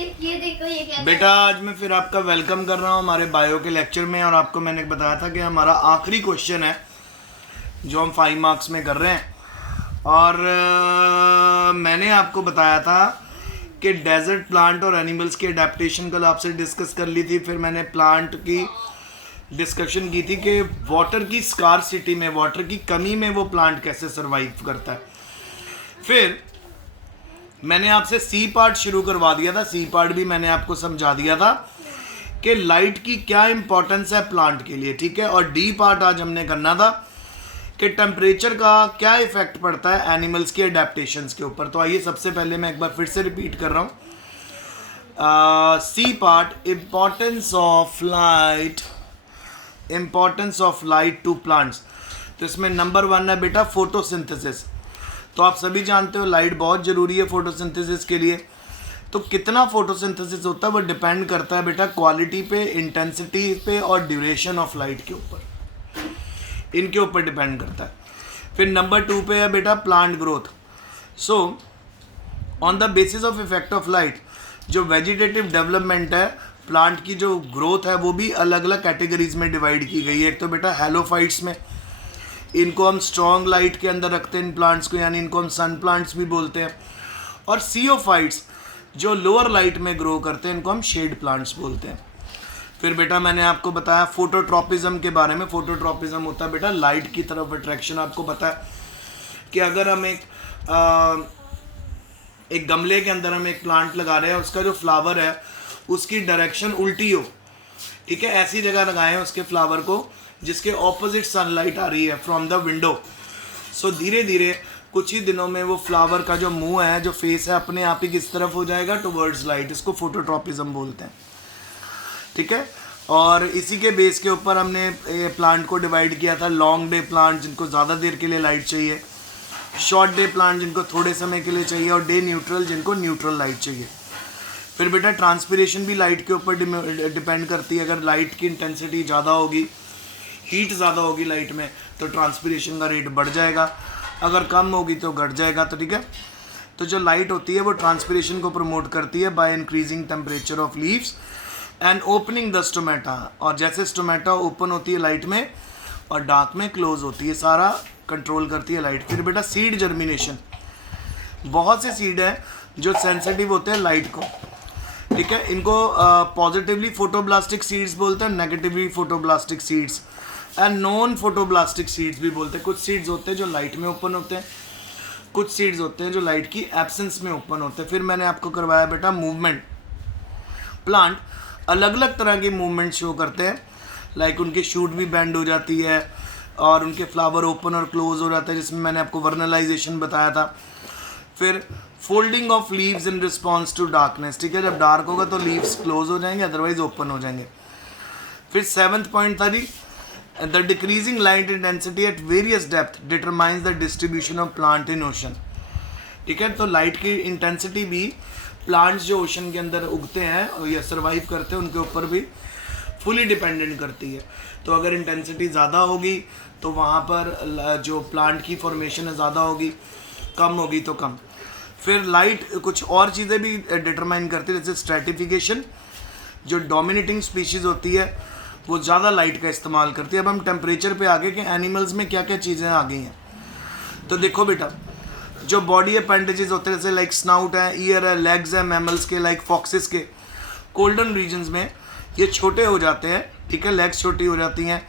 ये देखो ये क्या बेटा आज मैं फिर आपका वेलकम कर रहा हूँ हमारे बायो के लेक्चर में। और आपको मैंने बताया था कि हमारा आखिरी क्वेश्चन है जो हम 5 मार्क्स में कर रहे हैं। और मैंने आपको बताया था कि डेजर्ट प्लांट और एनिमल्स की अडेप्टेशन कल आपसे डिस्कस कर ली थी। फिर मैंने प्लांट की डिस्कशन की थी कि वाटर की स्कार्सिटी में, वाटर की कमी में वो प्लांट कैसे सरवाइव करता है। फिर मैंने आपसे सी पार्ट शुरू करवा दिया था। सी पार्ट भी मैंने आपको समझा दिया था कि लाइट की क्या इंपॉर्टेंस है प्लांट के लिए, ठीक है। और डी पार्ट आज हमने करना था कि टेम्परेचर का क्या इफेक्ट पड़ता है एनिमल्स के अडेप्टेशंस के ऊपर। तो आइए सबसे पहले मैं एक बार फिर से रिपीट कर रहा हूँ। C part, importance of light to plants. तो इसमें नंबर 1 है बेटा फोटोसिंथेसिस। तो आप सभी जानते हो लाइट बहुत ज़रूरी है फोटोसिंथेसिस के लिए। तो कितना फोटोसिंथेसिस होता है वो डिपेंड करता है बेटा क्वालिटी पे, इंटेंसिटी पे और ड्यूरेशन ऑफ लाइट के ऊपर, इनके ऊपर डिपेंड करता है। फिर नंबर 2 पे है बेटा plant growth. So on the basis of effect of light, जो वेजिटेटिव डेवलपमेंट है, प्लांट की जो ग्रोथ है वो भी अलग अलग कैटेगरीज में डिवाइड की गई है। एक तो बेटा हेलोफाइट्स में, इनको हम स्ट्रॉन्ग लाइट के अंदर रखते हैं इन प्लांट्स को, यानी इनको हम सन प्लांट्स भी बोलते हैं। और सीओफाइट्स जो लोअर लाइट में ग्रो करते हैं, इनको हम शेड प्लांट्स बोलते हैं। फिर बेटा मैंने आपको बताया फोटोट्रॉपिज्म के बारे में। फोटोट्रॉपिज्म होता है बेटा लाइट की तरफ अट्रैक्शन। आपको पता है कि अगर हम एक गमले के अंदर हम एक प्लांट लगा रहे हैं, उसका जो फ्लावर है उसकी डायरेक्शन उल्टी हो, ठीक है, ऐसी जगह लगाएं उसके फ्लावर को जिसके ऑपोजिट सनलाइट आ रही है फ्रॉम द विंडो। सो धीरे धीरे कुछ ही दिनों में वो फ्लावर का जो मुंह है, जो फेस है, अपने आप ही किस तरफ हो जाएगा, टुवर्ड्स लाइट। इसको फोटोट्रॉपिज्म बोलते हैं, ठीक है। और इसी के बेस के ऊपर हमने प्लांट को डिवाइड किया था। लॉन्ग डे प्लांट जिनको ज़्यादा देर के लिए लाइट चाहिए, शॉर्ट डे प्लांट जिनको थोड़े समय के लिए चाहिए, और डे न्यूट्रल जिनको न्यूट्रल लाइट चाहिए। फिर बेटा ट्रांसपिरेशन भी लाइट के ऊपर डिपेंड करती है। अगर लाइट की इंटेंसिटी ज़्यादा होगी, हीट ज़्यादा होगी लाइट में, तो ट्रांसपिरेशन का रेट बढ़ जाएगा। अगर कम होगी तो घट जाएगा। तो ठीक है, तो जो लाइट होती है वो ट्रांसपिरेशन को प्रमोट करती है by increasing temperature of leaves and opening the stomata. और जैसे स्टोमेटा ओपन होती है लाइट में और डार्क में क्लोज होती है, सारा कंट्रोल करती है लाइट। फिर बेटा सीड जर्मिनेशन, बहुत से सीड हैं जो सेंसिटिव होते हैं लाइट को, ठीक है। इनको पॉजिटिवली फोटोब्लास्टिक सीड्स बोलते हैं, negatively photoblastic seeds and non photoblastic seeds भी बोलते हैं। कुछ सीड्स होते हैं जो लाइट में ओपन होते हैं, कुछ सीड्स होते हैं जो लाइट की एब्सेंस में ओपन होते हैं। फिर मैंने आपको करवाया बेटा मूवमेंट। प्लांट अलग अलग तरह के मूवमेंट शो करते हैं, लाइक उनके शूट भी बेंड हो जाती है और उनके फ्लावर ओपन और क्लोज हो जाता है, जिसमें मैंने आपको वर्नलाइजेशन बताया था। फिर folding of leaves in response to darkness, ठीक है, जब डार्क होगा तो लीव्स क्लोज हो जाएंगे, अदरवाइज ओपन हो जाएंगे। फिर 7th पॉइंट था जी, the decreasing light intensity at various depth determines the distribution of plant in ocean, ठीक है। तो लाइट की इंटेंसिटी भी प्लांट्स जो ओशन के अंदर उगते हैं या सर्वाइव करते हैं उनके ऊपर भी फुली डिपेंडेंट करती है। तो अगर इंटेंसिटी ज़्यादा होगी तो वहाँ पर जो प्लांट की फॉर्मेशन है ज़्यादा होगी, कम होगी तो कम। फिर लाइट कुछ और चीज़ें भी डिटरमाइन करती है, जैसे स्ट्रेटिफिकेशन, जो डोमिनेटिंग स्पीशीज़ होती है वो ज़्यादा लाइट का इस्तेमाल करती है। अब हम टेम्परेचर पे आगे कि एनिमल्स में क्या क्या चीज़ें आ गई हैं। तो देखो बेटा, जो बॉडी अपेंडेजेस होते हैं, जैसे लाइक स्नाउट है, ईयर है, लेग्स है मैमल्स के, लाइक फॉक्सेस के, कोल्डन रीजन्स में ये छोटे हो जाते हैं, ठीक है, लेग्स छोटी हो जाती हैं।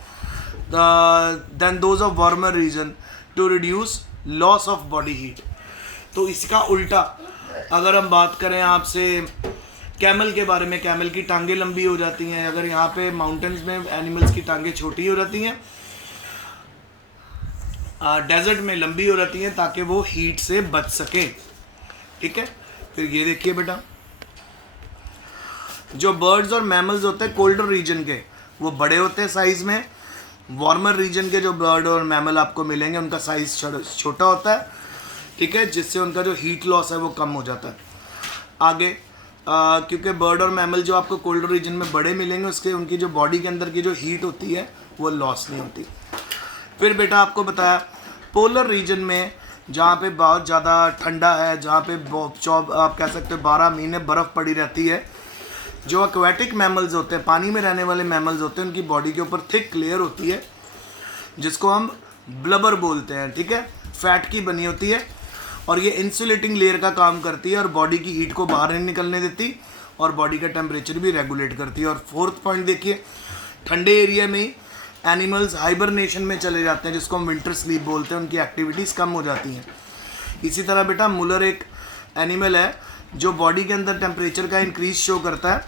Then those of warmer region to reduce loss of body heat. तो इसका उल्टा अगर हम बात करें आपसे कैमल के बारे में, कैमल की टांगें लंबी हो जाती हैं। अगर यहाँ पे माउंटेन्स में एनिमल्स की टांगें छोटी हो जाती हैं, डेजर्ट में लंबी हो जाती हैं ताकि वो हीट से बच सके, ठीक है। फिर ये देखिए बेटा, जो बर्ड्स और मैमल्स होते हैं कोल्डर रीजन के, वो बड़े होते हैं साइज़ में। वार्मर रीजन के जो बर्ड और मैमल आपको मिलेंगे उनका साइज़ छोटा होता है, ठीक है, जिससे उनका जो हीट लॉस है वो कम हो जाता है। आगे क्योंकि बर्ड और मैमल जो आपको कोल्डर रीजन में बड़े मिलेंगे, उसके उनकी जो बॉडी के अंदर की जो हीट होती है वो लॉस नहीं होती। फिर बेटा आपको बताया पोलर रीजन में जहाँ पे बहुत ज़्यादा ठंडा है, जहाँ पे आप कह सकते हो 12 महीने बर्फ़ पड़ी रहती है। जो एक्वेटिक मैमल्स होते हैं, पानी में रहने वाले मैमल्स होते हैं, उनकी बॉडी के ऊपर थिक लेयर होती है जिसको हम ब्लबर बोलते हैं, ठीक है, फैट की बनी होती है, और ये इंसुलेटिंग लेयर का काम करती है और बॉडी की हीट को बाहर नहीं निकलने देती और बॉडी का टेम्परेचर भी रेगुलेट करती है। और फोर्थ पॉइंट देखिए, ठंडे एरिया में एनिमल्स हाइबरनेशन में चले जाते हैं, जिसको हम विंटर स्लीप बोलते हैं, उनकी एक्टिविटीज़ कम हो जाती हैं। इसी तरह बेटा मुलर एक एनिमल है जो बॉडी के अंदर टेम्परेचर का इंक्रीज शो करता है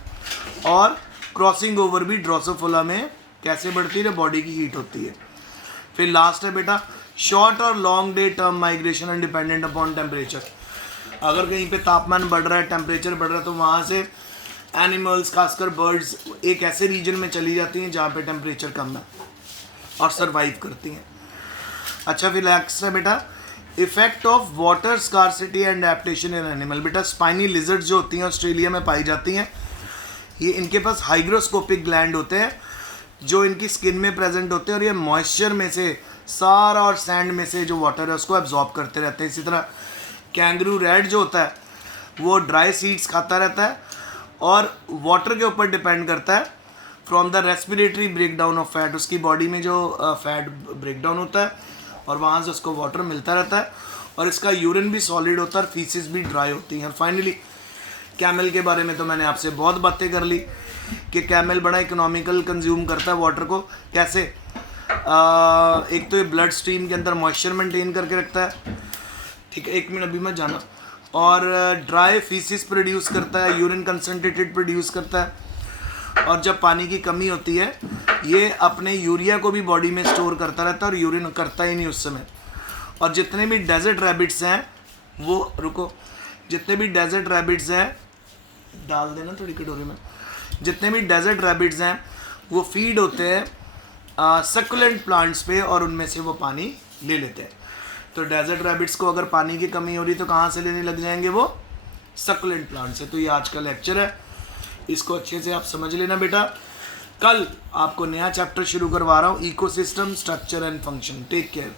और क्रॉसिंग ओवर भी ड्रोसोफिला में कैसे बढ़ती है, बॉडी की हीट होती है। फिर लास्ट है बेटा शॉर्ट और long day term migration and dependent upon temperature. अगर कहीं पे तापमान बढ़ रहा है, टेम्परेचर बढ़ रहा है, तो वहाँ से एनिमल्स खासकर बर्ड्स एक ऐसे रीजन में चली जाती हैं जहाँ पे टेम्परेचर कम है और सरवाइव करती हैं। अच्छा फिर नेक्स्ट है बेटा effect of water scarcity and adaptation in animal. बेटा स्पाइनी लिजर्ड्स जो होती हैं ऑस्ट्रेलिया में पाई जाती हैं, ये इनके पास हाइग्रोस्कोपिक ग्लैंड होते हैं जो इनकी स्किन में प्रेजेंट होते हैं और ये मॉइस्चर में से सारा और सैंड में से जो वाटर है उसको एब्जॉर्ब करते रहते हैं। इसी तरह कैंगरू रैट जो होता है वो ड्राई सीड्स खाता रहता है और वाटर के ऊपर डिपेंड करता है from the respiratory breakdown of fat. उसकी बॉडी में जो फैट ब्रेकडाउन होता है और वहाँ से उसको वाटर मिलता रहता है और इसका यूरिन भी सॉलिड होता है और फीसिस भी ड्राई होती हैं। और फाइनली कैमल के बारे में तो मैंने आपसे बहुत बातें कर ली कि कैमल बड़ा इकोनॉमिकल कंज्यूम करता है वाटर को। कैसे? एक तो ये ब्लड स्ट्रीम के अंदर मॉइस्चर मेंटेन करके रखता है, ठीक है, 1 मिनट अभी मत जाना, और ड्राई फीसिस प्रोड्यूस करता है, यूरिन कंसनट्रेटेड प्रोड्यूस करता है, और जब पानी की कमी होती है ये अपने यूरिया को भी बॉडी में स्टोर करता रहता है और यूरिन करता ही नहीं उस समय। और जितने भी डेजर्ट रैबिट्स हैं वो, रुको, जितने भी डेजर्ट रैबिट्स हैं, डाल देना थोड़ी कटोरी में, जितने भी डेजर्ट रैबिट्स हैं वो फीड होते हैं सक्युलेंट प्लांट्स पे और उनमें से वो पानी ले लेते हैं। तो डेजर्ट रैबिट्स को अगर पानी की कमी हो रही तो कहाँ से लेने लग जाएंगे? वो सक्युलेंट प्लांट से। तो ये आज का लेक्चर है, इसको अच्छे से आप समझ लेना बेटा। कल आपको नया चैप्टर शुरू करवा रहा हूँ, ecosystem structure and function. Take care.